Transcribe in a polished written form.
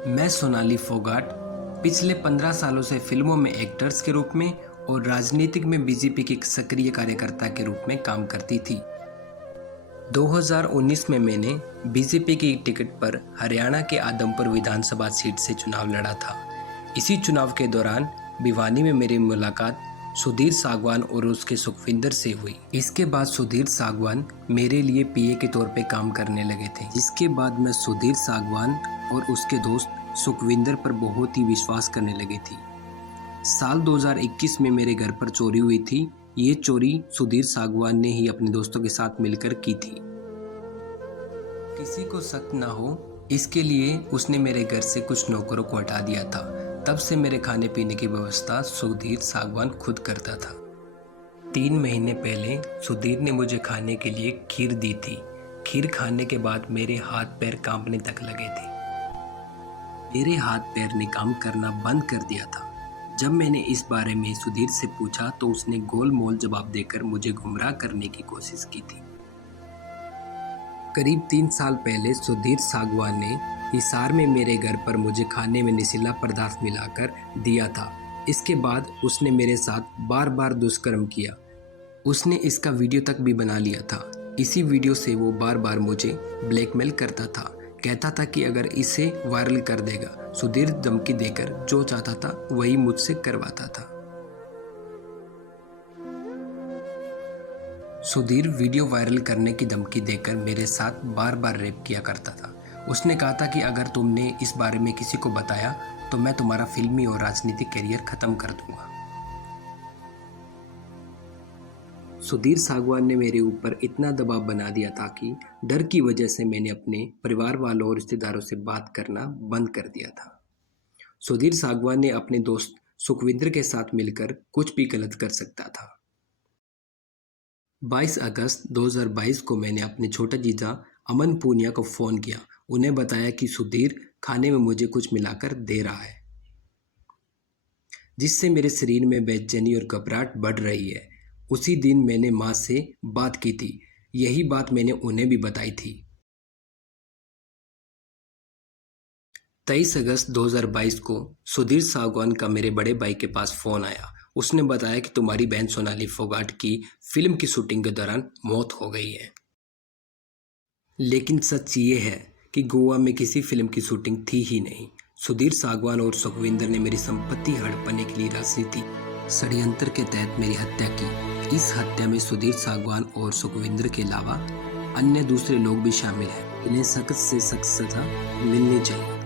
मैं सोनाली फोगाट पिछले 15 सालों से फिल्मों में एक्टर्स के रूप में और राजनीतिक में बीजेपी की एक सक्रिय कार्यकर्ता के रूप में काम करती थी। 2019 में मैंने बीजेपी की टिकट पर हरियाणा के आदमपुर विधानसभा सीट से चुनाव लड़ा था। इसी चुनाव के दौरान भिवानी में मेरी मुलाकात सुधीर सागवान और उसके सुखविंदर से हुई। इसके बाद सुधीर सागवान मेरे लिए पीए के तौर पे काम करने लगे थे, जिसके बाद मैं सुधीर सागवान और उसके दोस्त सुखविंदर पर बहुत ही विश्वास करने लगी थी। साल 2021 में मेरे घर पर चोरी हुई थी। ये चोरी सुधीर सागवान ने ही अपने दोस्तों के साथ मिलकर की थी। किसी को शक ना हो इसके लिए उसने मेरे घर से कुछ नौकरों को हटा दिया था। तब से मेरे खाने पीने की व्यवस्था सुधीर सागवान खुद करता था। 3 महीने पहले सुधीर ने मुझे खाने के लिए खीर दी थी। खीर खाने के बाद मेरे हाथ पैर कांपने तक लगे थे। मेरे हाथ पैर ने काम करना बंद कर दिया था। जब मैंने इस बारे में सुधीर से पूछा तो उसने गोलमोल जवाब देकर मुझे गुमराह करने की कोशिश की थी। करीब 3 साल पहले सुधीर सागवान ने हिसार में मेरे घर पर मुझे खाने में नशीला पदार्थ मिलाकर दिया था। इसके बाद उसने मेरे साथ बार बार दुष्कर्म किया। उसने इसका वीडियो तक भी बना लिया था। इसी वीडियो से वो बार बार मुझे ब्लैकमेल करता था। कहता था कि अगर इसे वायरल कर देगा। सुधीर धमकी देकर जो चाहता था वही मुझसे करवाता था। सुधीर वीडियो वायरल करने की धमकी देकर मेरे साथ बार बार रेप किया करता था। उसने कहा था कि अगर तुमने इस बारे में किसी को बताया तो मैं तुम्हारा फिल्मी और राजनीतिक करियर खत्म कर दूंगा। सुधीर सागवान ने मेरे ऊपर इतना दबाव बना दिया था कि डर की वजह से मैंने अपने परिवार वालों और रिश्तेदारों से बात करना बंद कर दिया था। सुधीर सागवान ने अपने दोस्त सुखविंदर के साथ मिलकर कुछ भी गलत कर सकता था। 22 अगस्त 2022 को मैंने अपने छोटा जीजा अमन पूनिया को फ़ोन किया। उन्हें बताया कि सुधीर खाने में मुझे कुछ मिलाकर दे रहा है, जिससे मेरे शरीर में बेचैनी और घबराहट बढ़ रही है। उसी दिन मैंने माँ से बात की थी। यही बात मैंने उन्हें भी बताई थी। 23 अगस्त 2022 को सुधीर सागवान का मेरे बड़े भाई के पास फ़ोन आया। उसने बताया कि तुम्हारी बहन सोनाली फोगाट की फिल्म की शूटिंग के दौरान मौत हो गई है। लेकिन सच ये है कि गोवा में किसी फिल्म की शूटिंग थी ही नहीं। सुधीर सागवान और सुखविंदर ने मेरी संपत्ति हड़पने के लिए राजनीति षड्यंत्र के तहत मेरी हत्या की। इस हत्या में सुधीर सागवान और सुखविंदर के अलावा अन्य दूसरे लोग भी शामिल हैं। इन्हें सख्त से सख्त सजा मिलनी चाहिए।